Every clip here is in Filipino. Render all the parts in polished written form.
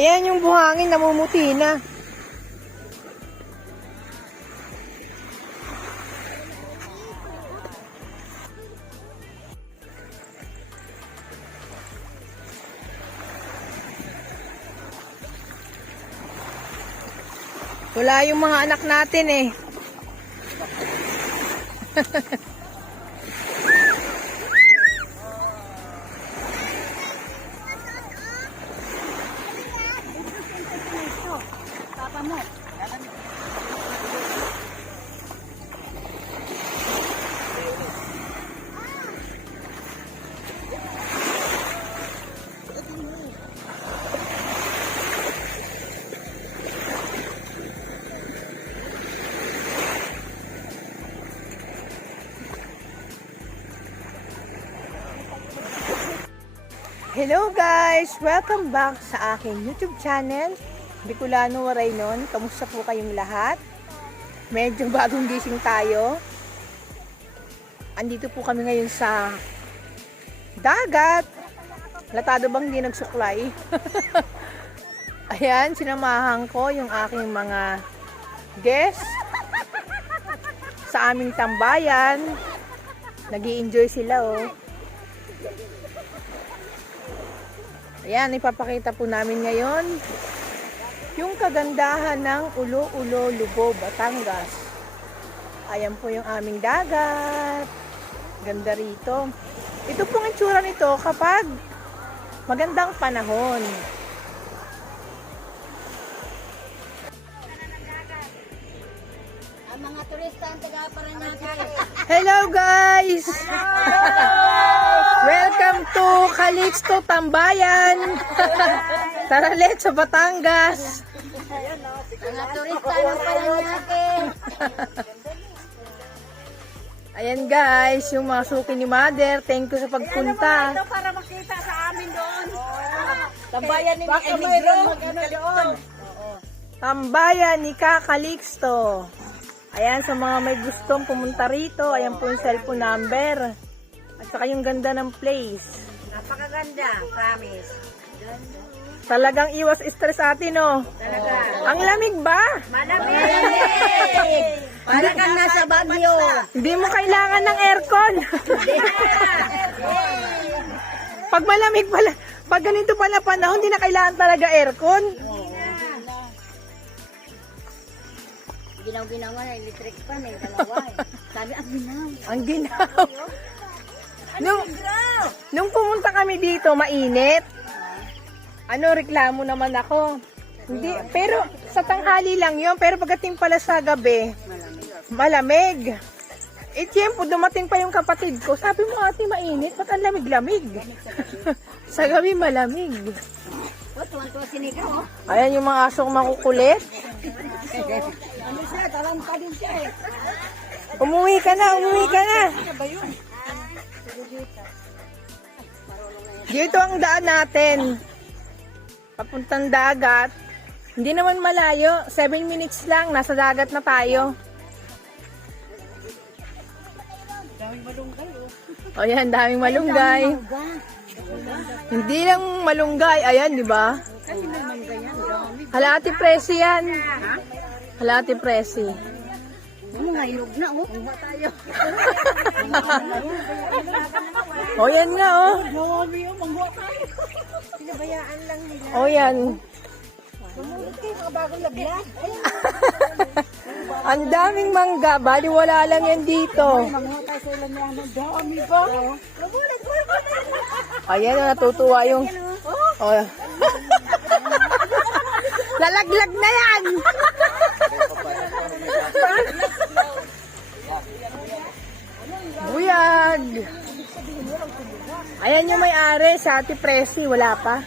Ayan yung buhangin, namumuti na. Wala yung mga anak natin eh. Papa mo. Hello guys! Welcome back sa aking YouTube channel, Bicolano Waraynon. Kamusta po kayong lahat? Medyo bagong gising tayo. Andito po kami ngayon sa dagat. Latado bang hindi nagsuklay? Ayan, sinamahan ko yung aking mga guests sa aming tambayan. Nag-i-enjoy sila oh. Ayan, ipapakita po namin ngayon yung kagandahan ng Ulo-Ulo, Lubao, Batangas. Ayan po yung aming dagat. Ganda rito. Ito pong itsura nito kapag magandang panahon. Ang mga turista ang taga-Paranaque. Hello guys! Welcome to Calixto Tambayan. Tara let's sa Batangas. Mga turista ng Paranaque. Ayan guys, yung mga suki ni Mother. Thank you sa pagpunta. Ito para makita sa amin doon. Tambayan ni Emigro. Doon. Tambayan ni Calixto. Ayan, sa mga may gustong pumunta rito, ayan po yung cellphone number. At saka yung ganda ng place. Napakaganda, promise. Talagang iwas stress atin, no? Talaga. Ang lamig ba? Malamig! Para kang nasa Baguio. Hindi mo kailangan ng aircon. Pag malamig pala, pag ganito pala panahon, hindi na kailangan talaga aircon. Ginaw-ginaw nga na electric fan eh, dalawa eh. Sabi, ang ginaw. Ang ginaw. Nung pumunta kami dito, mainit. Reklamo naman ako. Hindi, pero sa tanghali lang yun. Pero pagdating pala sa gabi, malamig. Eh, tiyempo, dumating pa yung kapatid ko. Sabi mo, ate, mainit. Ba't ang lamig-lamig? Sa gabi, malamig. O, tuwan-tuwa sinigaw. Ayan yung mga asong makukulit. Ano siya, talangka din siya eh. Umuwi ka na, umuwi ka na. Dito ang daan natin. Papuntang dagat. Hindi naman malayo. 7 minutes lang. Nasa dagat na tayo. Daming malunggay oh. O yan, daming malunggay. Hindi lang malunggay. Ayan, di ba? Halati presi yan. Halati presi. Mga ilog na oh. Mga tayo. O yan nga oh. Dami oh, mangwa tayo. Pinabayaan lang nila. O yan. Sumulot kayo, mga bagong laglag. Ang daming mangga. Bali wala lang yan dito. Mangwa tayo sa ilan yan. Ang dami ba? Ayan, natutuwa yung... Oh. Lalaglag na yan! Buyag! Ayan yung may-ari sa Ate Presi. Wala pa.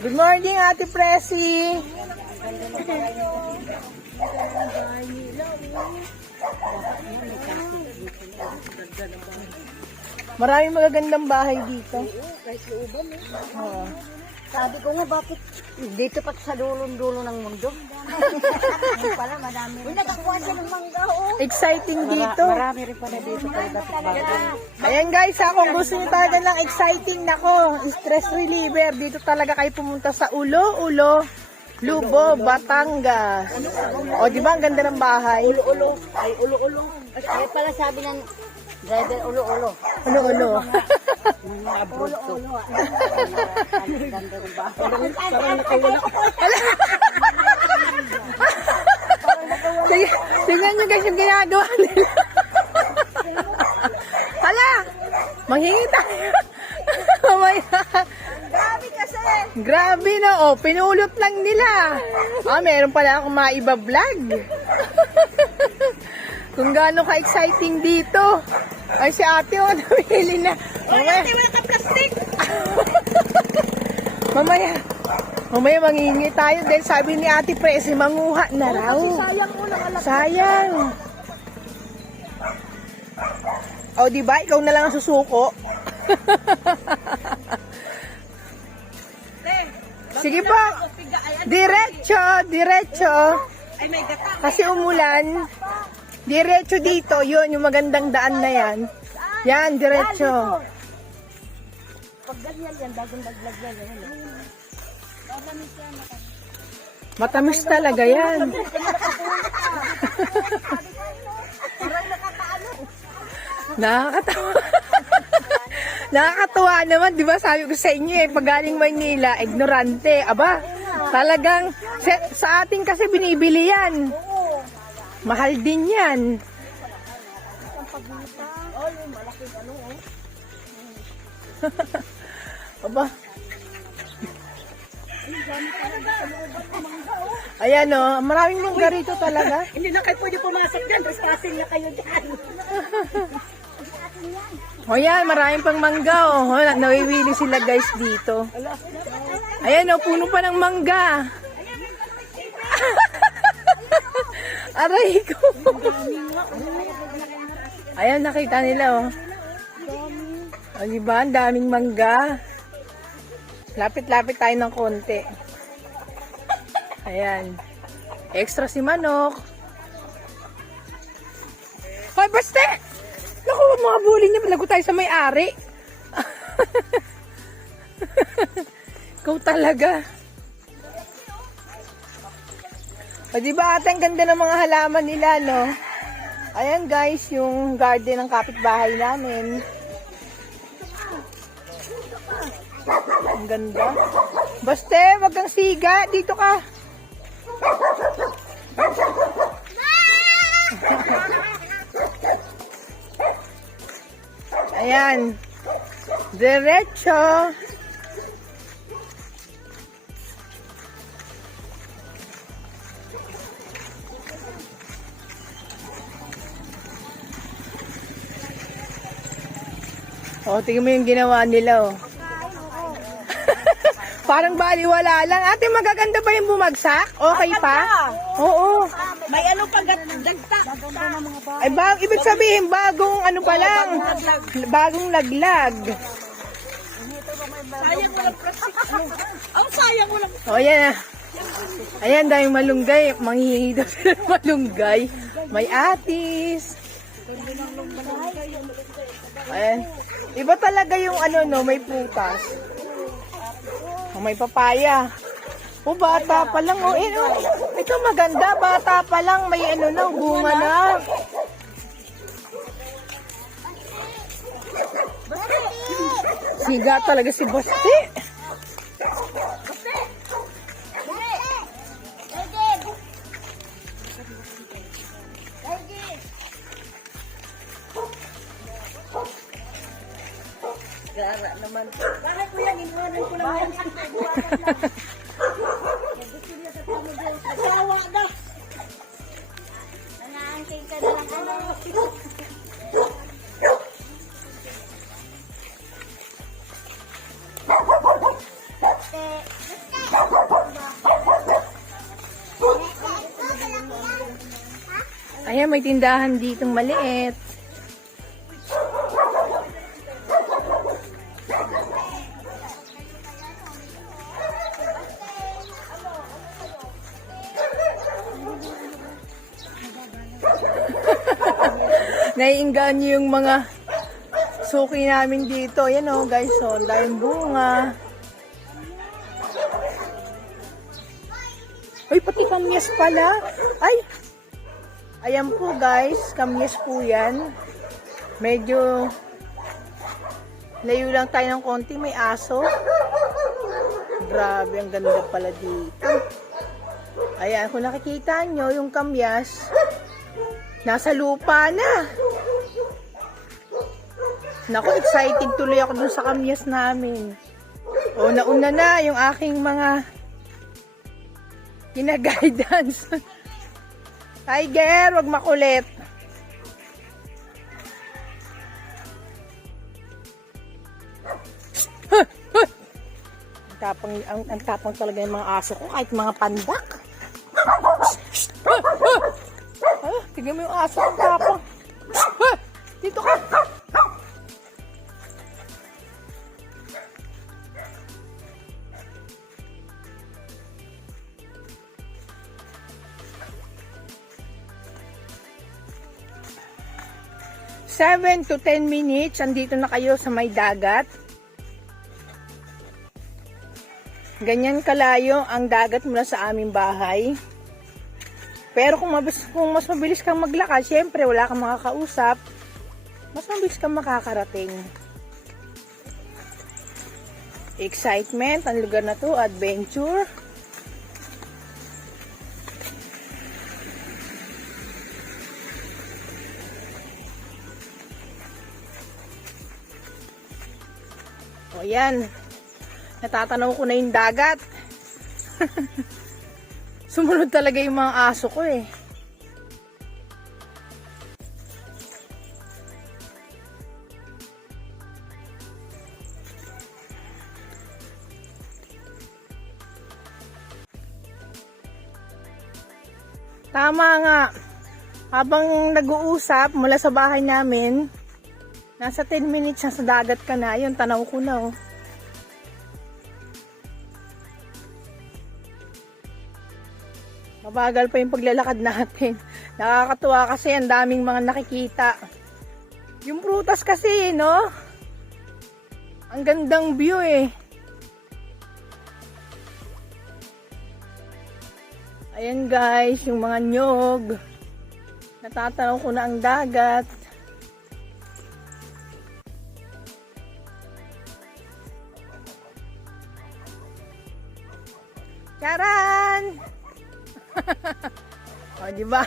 Good morning, Ate Presi! Maraming magagandang bahay dito. Oo. Sabi ko nga, bakit dito pa sa dulo-dulo ng mundo? Yung pala, madami rin. Nakakuha siya ng mangga, oh. Exciting dito. Marami rin pala dito. Ayan guys, kung gusto nyo talaga ng exciting nako, stress reliever, dito talaga kayo pumunta sa Ulo-Ulo, Lubo, Batangas. O, di ba ang ganda ng bahay? Ulo-ulo. Ay, ulo-ulo. Ay, pala sabi ng driver, ulo-ulo. Ulo-Ulo. Mga abroad to. Ang ganda ng bahay. Parang nakawala ko. Tingnan nyo guys yung ginagawa nila. Hala! Manghingi tayo. Mamaya. Grabe kasi. Grabe no, oh, pinulot lang nila. Meron pala akong maiba-vlog. Kung gaano ka-exciting dito. Ay, si ate, oh, namili na. Mamaya. Ate, wala ka plastic. Mamaya manghingi tayo. Then sabi ni ate Presi, manguha na raw. Sayang mo lang alam. Sayang. O, diba? Ikaw na lang ang susuko. Sige po. Diretso. Ay, may gata. Kasi umulan. Diretso dito. Yun, yung magandang daan na yan. Yan, diretso. Pag ganyan yan, bagong daglag yan. Matamis talaga yan. Nakakatawa. Nakakatuwa naman, di ba? Sabi ko sa inyo pag galing Maynila, ignorante. Aba, talagang, sa atin kasi binibili yan. Mahal din yan. Aba. Ayan o, maraming mangga rito talaga. Hindi na kayo pwede pumasok dyan. Trespassing na kayo dyan. O yan, maraming pang mangga o. Nawiwili sila guys dito. Ayan o, puno pa ng mangga. Aray ko. Ayan, nakita nila o. O diba, ang daming mangga. Lapit-lapit tayo ng konti. Ayan. Extra si manok. Hoy, baste! Naku, mga bully niya. Palago tayo sa may-ari. Ikaw talaga. O, diba ate, ang ganda ng mga halaman nila, no? Ayan guys, yung garden ng kapitbahay namin. Ang ganda. Baste, wag kang siga. Dito ka. Ayan. Diretso. Oh, tingnan mo yung ginawa nila, oh. Parang baliwala lang. Ate, magaganda ba yung bumagsak? Okay pa? Oo. May ano pa dagta. Ay, ibig sabihin, bagong ano pa lang. Bagong laglag. Sayang walang plastic. Ang sayang walang. O, ayan. Ayan, daming malunggay. Manghihingi daw sila ng malunggay. May atis. Ayan. Iba talaga yung ano, no, may prutas. Oh, may papaya. Oh, bata pa lang. Oh, ito maganda. Bata pa lang. May ano na, bunga na. Siga talaga si Basti. Gara naman. Bakit ko yan? Inuwanan ko lang yan. Asawa na. Nangaangking ka na lang ano. Ayan, may tindahan ditong maliit. naiinganyo yung mga suki namin dito. Yan o guys, so, dahil bunga. Uy, pati kamyas pala. Ay! Ayan po guys, kamyas po yan. Medyo layo lang tayo ng konti, may aso. Grabe, ang ganda pala dito. Ayan, kung nakikita nyo, yung kamyas, nasa lupa na. Naku, excited tuloy ako dun sa kamyas namin. O, nauna na yung aking mga gina-guidance. Tiger, wag makulit. Ang tapang talaga yung mga aso ko, kahit mga pandak. Tignan mo yung aso, ang tapang. Dito ka. Seven to 10 minutes, andito na kayo sa may dagat. Ganyan kalayo ang dagat mula sa aming bahay. Pero kung mas mabilis kang maglakad, syempre wala kang makakausap, mas mabilis kang makakarating. Excitement, ang lugar na to, adventure. O yan, natatanaw ko na yung dagat. Sumunod talaga yung mga aso ko eh. Tama nga. Habang nag-uusap mula sa bahay namin, nasa 10 minutes na sa dagat ka na. Yun, tanaw ko na oh. Mabagal pa yung paglalakad natin. Nakakatuwa kasi ang daming mga nakikita. Yung prutas kasi, no? Ang gandang view eh. Ayan guys, yung mga nyog. Natatanaw ko na ang dagat. Charan! O, diba?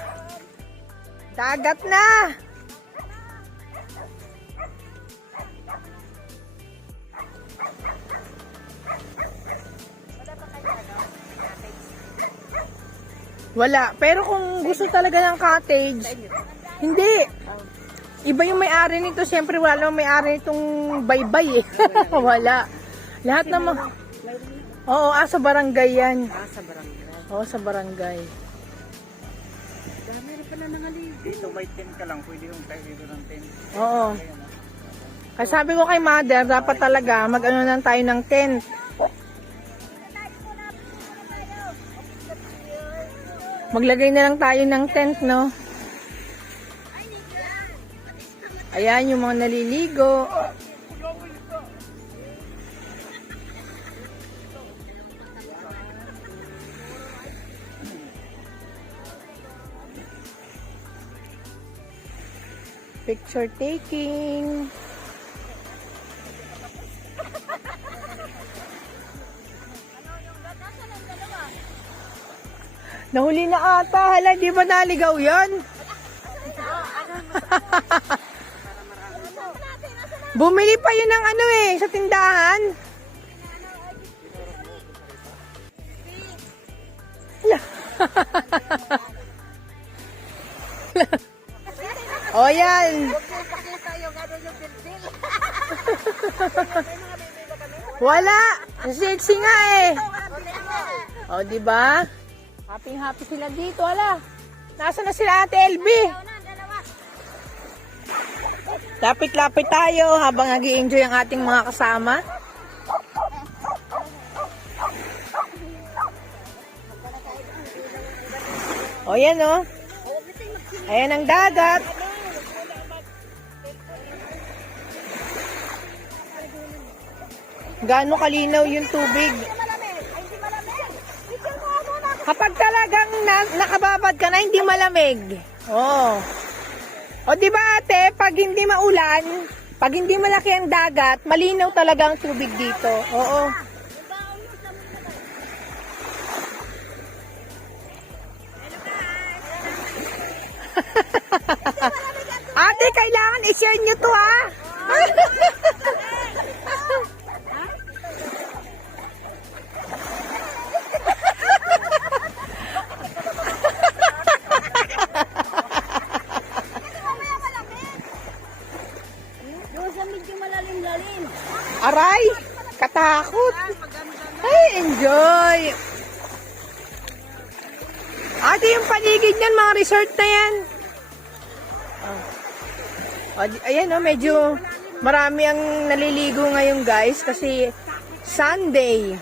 Dagat na! Wala. Pero kung gusto talaga ng cottage, hindi. Iba yung may-ari nito. Siyempre, wala namang may-ari nitong baybay eh. Wala. Lahat naman. Oo, sa barangay yan. Sa barangay. Oo, sa barangay. Meron pa na nangalig. Dito may tent ka lang, pwede yung tayo dito ng tent. Oo. Kasi sabi ko kay mother, dapat talaga mag-ano lang tayo ng tent. Maglagay na lang tayo ng tent, no? Ayan, yung mga naliligo. Picture taking. Nahuli na ata. Hala, di ba naligaw yan? Bumili pa yun ng ano eh, sa tindahan. O yan. Wala. Sexy nga eh. O, di ba? Happy sila dito, wala. Nasaan na sila Ate LB? Lapit-lapit tayo habang nag-i-enjoy ang ating mga kasama. O, yan o. Ayan ang dagat. Gaano kalinaw yung tubig. Kapag talagang nakababad ka na, hindi malamig. Oh. O di ba ate, pag hindi maulan, pag hindi malaki ang dagat, malinaw talaga ang tubig dito. Oo. Ate, kailangan i-share nyo to ha. Doon sa medyo malalim-lalim. Aray, katakot. Ay, enjoy. Ate, yung paligid niyan, mga resort na yan. Ayan, medyo marami ang naliligo ngayon guys kasi Sunday.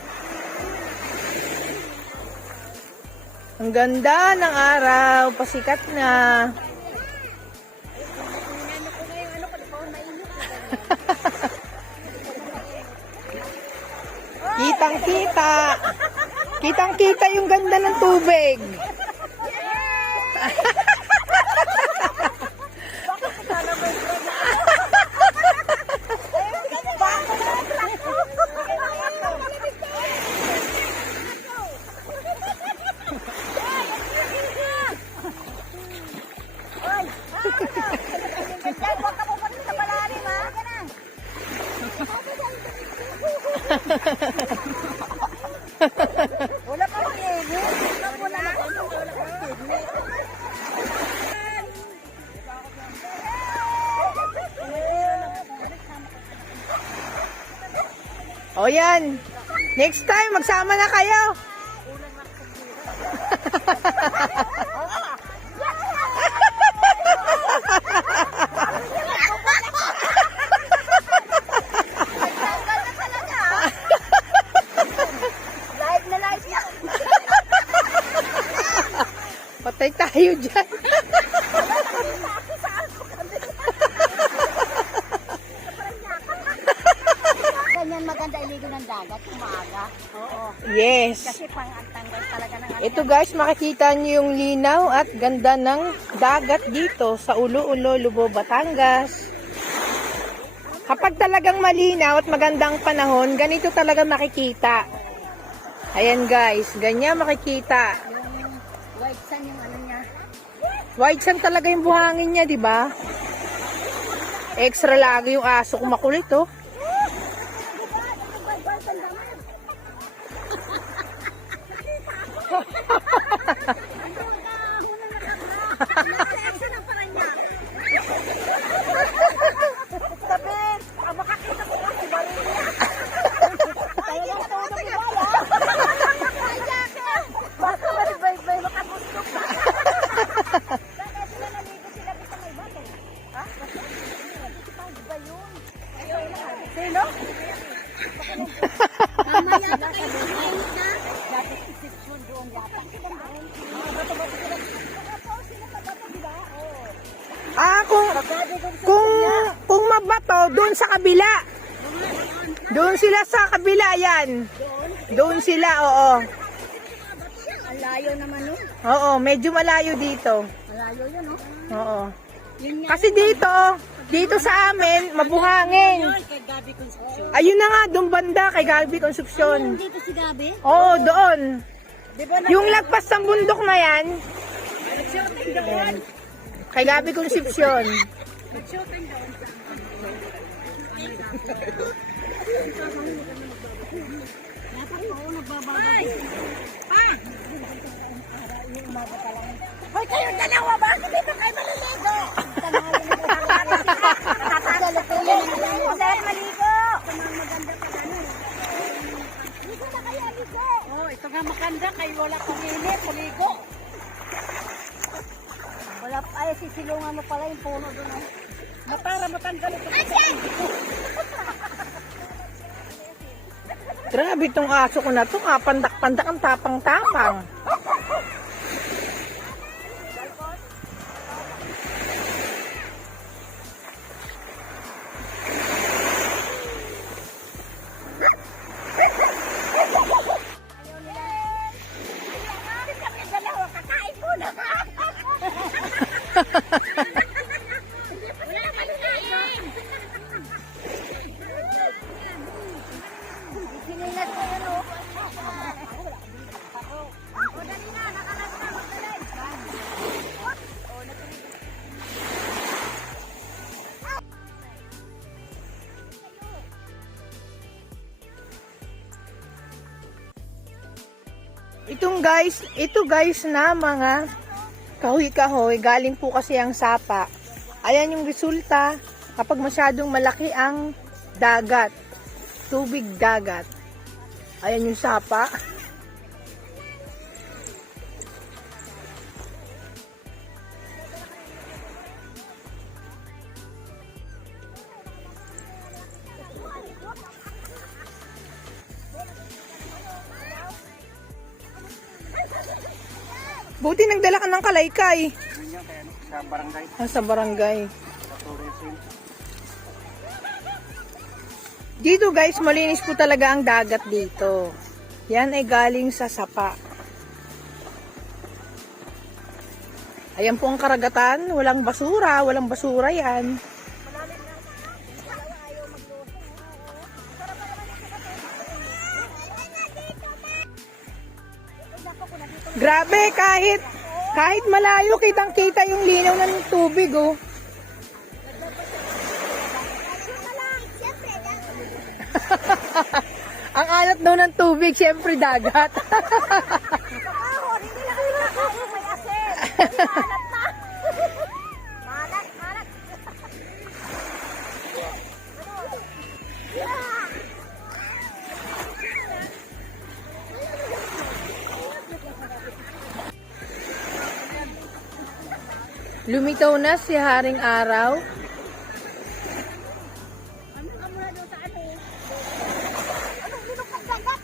Ang ganda ng araw, pasikat na. Kitang-kita. Kitang-kita yung ganda ng tubig. Wala pa bang init? Wala. O yan. Next time, magsama na kayo. Live na live na. Patay tayo dyan. Ganyan maganda iligo ng dagat, umaga. Oo. Yes. Kasi pang-tanggal talaga ng Ito guys, makikita nyo yung linaw at ganda ng dagat dito sa Ulo-Ulo, Lubo, Batangas. Kapag talagang malinaw at magandang panahon, ganito talaga makikita. Ayan guys, ganyan makikita. yung white sun yung ano niya. White sand talaga yung buhangin niya, di ba? Extra lagi yung aso kung makulit, oh. Sabi, makakita ko kasi barili. Kaya lang ito na bigala. Baka bay-bay makabustok pa. Bakit sila naligo sila dito may bato? Ha? Ba yun? Sino? Mamaya pa kayo sinayos na. Dapat isipsyon doon yata. Kung mabato, doon sa kabila. Doon sila sa kabila, yan. Doon sila, oo. Ang layo naman nun. Oo, medyo malayo dito. Malayo yun, no? Oo. Yun nga. Kasi dito sa amin, mabuhangin. Kay Gabi Concepcion. Ayun na nga, doon banda kay Gabi Concepcion. Dito si Gabi? Oo, doon. Di ba Yung lagpas ng bundok na yan, kay Gabi Concepcion. Hoy, kayong dalawa, bakit dito kayo maliligo? Masarap maligo. Ligo na kayo, ligo. Oh, ito nga makanda, kayo wala kang init, maligo. Wala, ay, sisilungan mo pala yung puno doon. Na para matanggal ito. Grabe itong aso ko na to, kapandak-pandak ang tapang-tapang. Wala na palitan. Sinilat ko yun, oh. O, dali na, nakalat na, magdalay. Ito guys na mga kahoy-kahoy, galing po kasi ang sapa. Ayan yung resulta kapag masyadong malaki ang dagat, tubig dagat. Ayan yung sapa. Buti nagdala ka ng kalaykay. Yun yan, kaya sa barangay, Sa barangay. sa tourism. Dito guys, malinis po talaga ang dagat dito. Yan ay galing sa sapa. Ayan po ang karagatan. Walang basura. Walang basura yan. Grabe, kahit malayo, kitang-kita yung linaw ng tubig, oh. Ang alat daw ng tubig, syempre dagat. Kahon, hindi na kayo nakakain, may asin. Malat na. Malat, malat. Lumitaw na si Haring Araw. Anong minok ng dagat?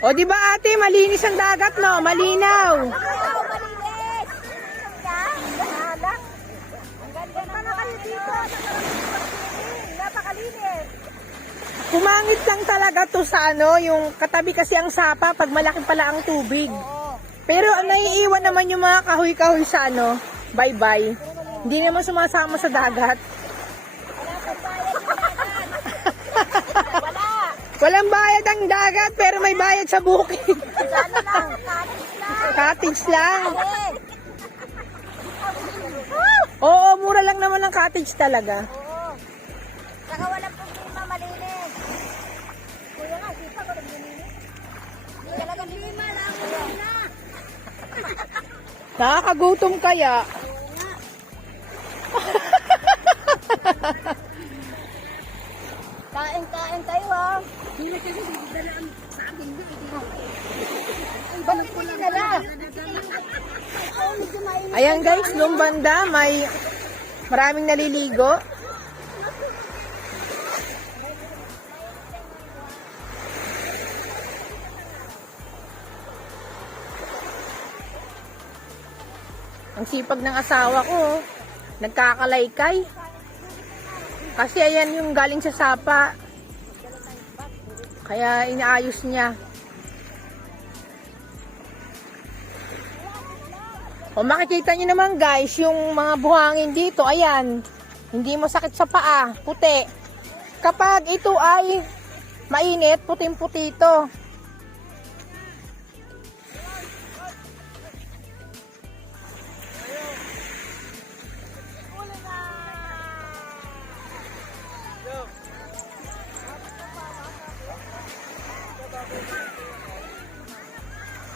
O di ba ate, malinis ang dagat, no? Malinaw. Wow, malinis! Bahala. Ang ganda naman kayo dito. Napakalinis. Kumangit lang talaga to sa ano, yung katabi kasi ang sapa pag malaki pala ang tubig. Pero naiiwan naman yung mga kahoy-kahoy sa ano, bye-bye. Hindi naman sumasama sa dagat. Wala. Walang bayad ang dagat, pero may bayad sa bukid. Ano lang, Cottage lang. kanin. Oo, mura lang naman ang cottage talaga. Oo. Saka walang problema, malinis. Kuya nga, sipa ko naglilinis. Hindi talaga lima lang. Na. Nakakagutom kaya. Kain tayo ah. Hindi kasi dalaan sa akin. Bakit ko dinala? Ayan guys, nung banda may maraming naliligo. Ang sipag ng asawa ko, oh. Nagkakalaykay. Kasi ayan yung galing sa sapa. Kaya inaayos niya. O makikita nyo naman guys, yung mga buhangin dito, ayan. Hindi masakit sa paa, puti. Kapag ito ay mainit, puting-puti ito.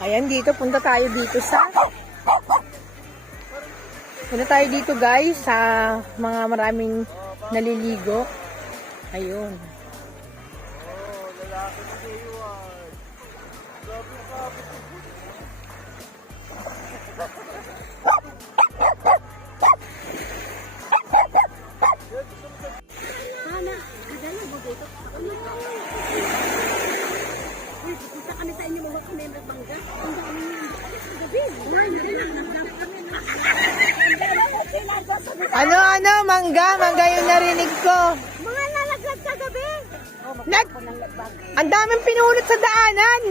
Ayan, dito, punta tayo dito guys sa mga maraming naliligo. Ayun. Ano, mangga yung narinig ko. Mga nalaglag sa gabi. Ang daming pinulot sa daanan.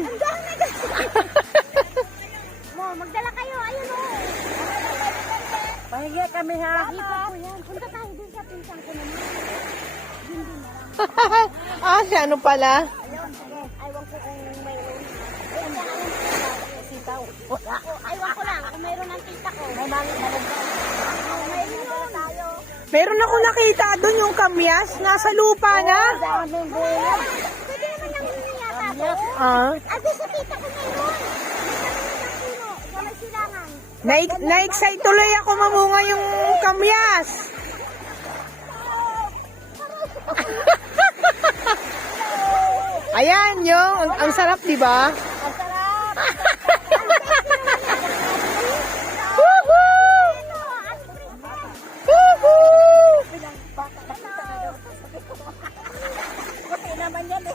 Mo, magdala kayo. Ayun o. Pahingi kami ha. Punta tayo dun sa pinsang ko naman. Si ano pala? Ayun, sige. Aywan ko kung mayroon. Sitaw. Aywan ko lang kung mayroon ng tita ko. May mangit na rin. Mayroon tayo. Meron ako nakita doon yung kamyas. Nasa lupa na. Daming buhay. Pwede naman nang hiniyata to. Ado sa tita ko mayroon. Sa may silangan. Na-excite tuloy ako mamunga yung kamyas. Ayan yung, ang sarap di ba? Ang sarap. Woohoo! Woohoo! Kasi naman yan eh.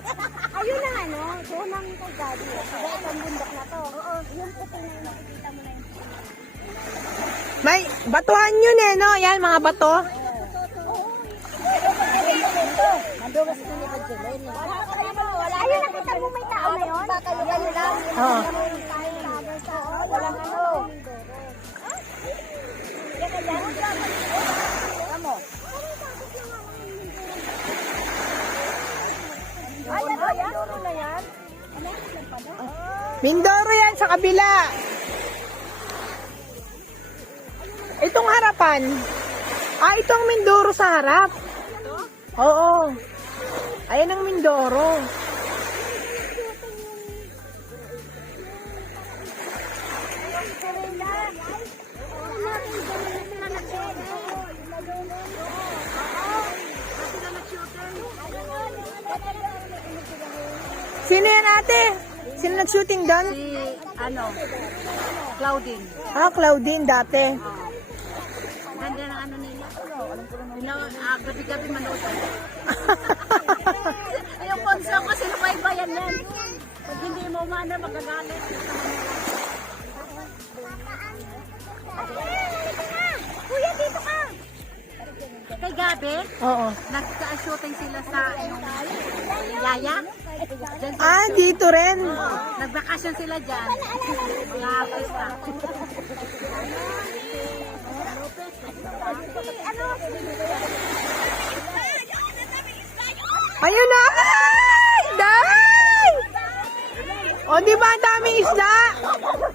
Ayun ang ano, doon ang kay Daddy. Kaya itong bundok na to. Oo. Yung puti na yung nakikita mo na yun. May batuhan yun eh, no? Yan, mga bato. Mandugas na ni Badjulain. Ayun, nakita mo may tao na yun? Ayun lang. Oo. Walang ano. Yan na yan. Tamo. Ayan o, yan. Duro na yan. Mindoro yan sa kabila. Itong harapan. Itong Mindoro sa harap. Oo. Ayan ang Mindoro. Sino yan ate? Sino nag-shooting doon? Clouding. Claudine dati. Ganda ng ano nila. Gabi-gabi manood. Yung ponso ko, sinubaybayan yan. Pag hindi mo mana, magagalit. Kuya, dito ka! Kay Gabi, Oo. nagka-shooting sila sa Yaya. Dito rin. Nagbakasyon sila dyan. Mga artista. Ayun na! Ay! Day! O, di ba ang daming isda?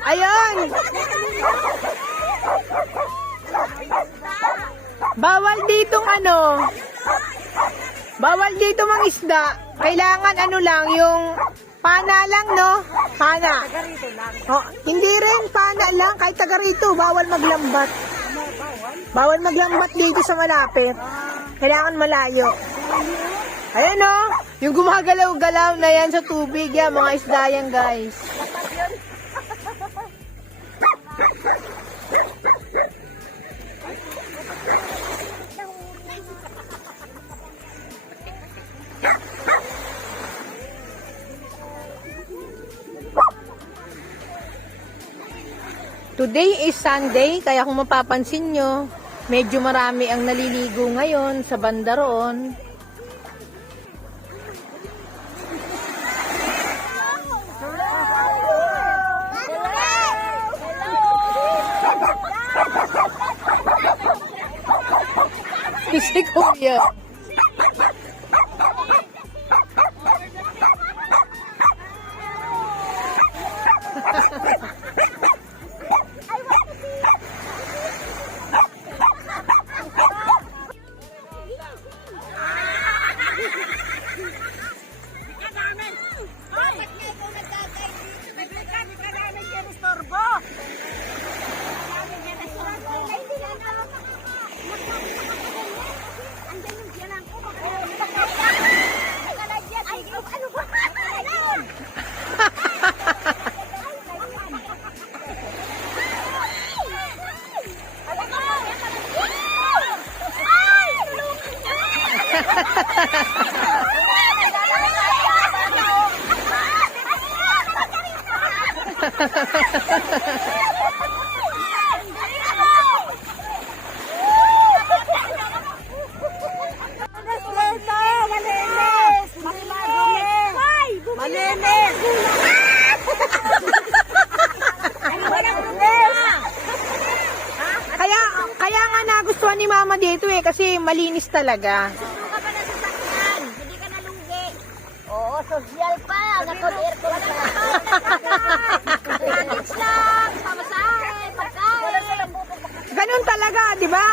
Ayun! Bawal ditong ano. Bawal dito mang isda. Kailangan ano lang, yung pana lang, no? Pana. Hindi rin, pana lang. Kahit taga rito, bawal maglambat. Bawal maglambat dito sa malapit. Kailangan malayo. Ayan, no? Yung gumagalaw-galaw na yan sa tubig, yan, mga isda yan, guys. Today is Sunday, kaya kung mapapansin nyo, medyo marami ang naliligo ngayon sa banda roon. Si Kuya. malinis talaga. Sundo ka pa na sasakyan. Hindi ka nalugi. Oo, social pa. Naka-aircon pa. Gratis lang. Pamasahe, pagkain. Ganun talaga, di ba?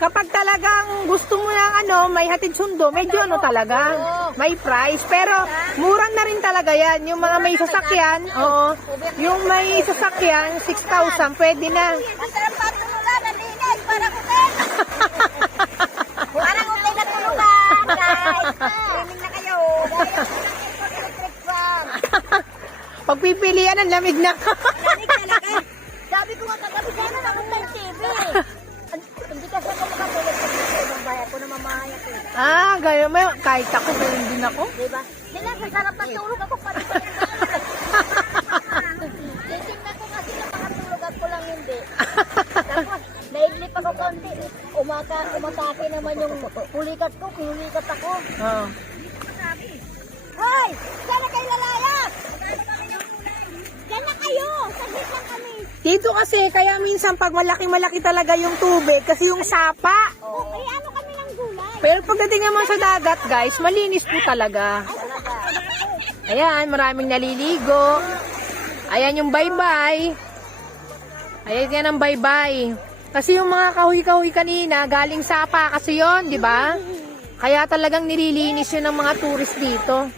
Kapag talagang gusto mo ng may hatid sundo, medyo talaga, may price. Pero murang na rin talaga yan. Yung mga may sasakyan, oo. Yung may sasakyan, 6,000, pwede na. Ang sarap pa tulugan. Nalinis. Parang hotel. Parang hotel na tulugan, guys. Swimming na kayo. Electric fan. Pagpipilian, ang lamig na. Lamig talaga. Sabi ko nga kagabi, sana naman ng TV. Hindi kasi ako makatulog sa TV. Ang bayan ko na mamahayat eh. Gano'n mo. Kahit ako, gano'n din ako. Diba? Diba, sa sarap ng tulog ako pa rin sa titingnan ko kasi na makatulog ako lang hindi. Tapos, naidlip ako konti. Umatake naman yung pulikat ko. Pinulikat ako. Oo. Hoy! Sana kayo lalayas! Diyan na kayo! Saglit lang kami. Dito kasi, kaya minsan pag malaki-malaki talaga yung tubig, kasi yung sapa. Oh. Kaya ano kami ng gulay? Pero pagdating naman sa dagat, guys, malinis po talaga. Ayan, maraming naliligo. Ayan yung bye-bye. Ayan yan ang bye-bye. Kasi yung mga kahoy-kahoy kanina, galing sapa kasi yon, di ba? Kaya talagang nililinis yun ng mga tourist dito.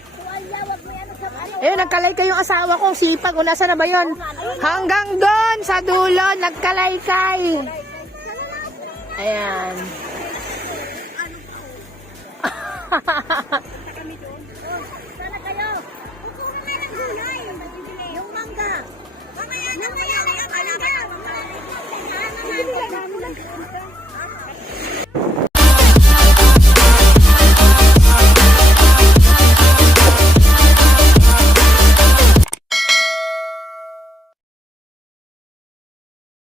Ayun, nagkalaykay yung asawa kong sipag. O, nasa na ba yun? Hanggang doon, sa dulo, nagkalaykay. Ayan.